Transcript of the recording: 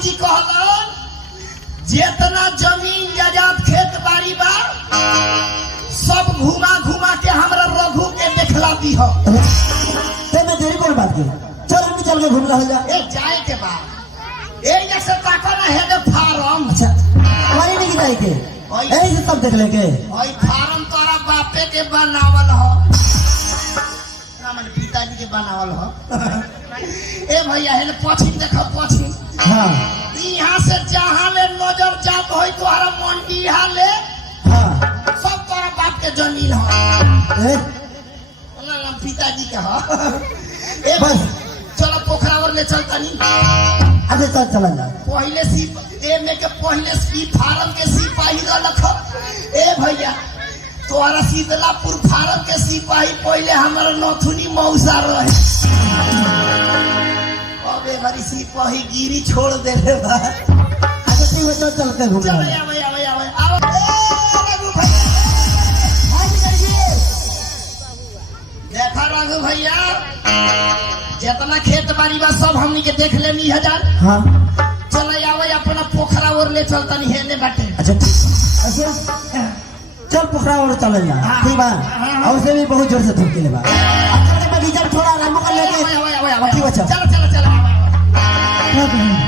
बाबूजी कहलन जितना जमीन जायदाद खेत बाड़ी बा सब घुमा घुमा के हमरा रघु के देखला दी हो। ते में देरी कौन बात की? चल हम चल के घूम रहा जा। ए जाए के बाद ए जैसे ताका ना है फार्म। अच्छा हमारी नहीं जाए के ऐसे सब देख लेके ओई फार्म तोरा बापे के बनावल हो ना मन पिताजी के बनावल हो। ए भैया हेले पछिन देखो पछिन। हां यहाँ से जहाँ ले नजर जात हो तोहरा मंडी हाले हां सब तोरा बाप के जमीन हो। ए ना पिताजी के हो। ए बस चलो पोखरा और ले चलता नहीं। अबे चल चला जा। पहले सी ए में के पहले सी फार्म के सिपाही रखो। ए भैया तोहरा शीतलापुर फार्म के सिपाही पहले हमारा नथुनी मौसा रहे। अबे हमारी सिपाही गिरी छोड़ दे रे बा। अच्छा ठीक है चल चल के घूम चल रहा आवे आवे आवे आओ ए रघु भैया हाथ करिए। देखा रघु भैया जितना खेत बाड़ी बा सब हमनी के देख लेनी हजार। हां चल आवे अपना पोखरा और ले चलता नहीं हेले बाटे। अच्छा ठीक अच्छा चल पोखरा और चल जा। ठीक बा और से भी बहुत जोर से धूप के ले बा। अपने बगीचा थोड़ा आराम कर लेके आवे ठीक है चल चल चल चल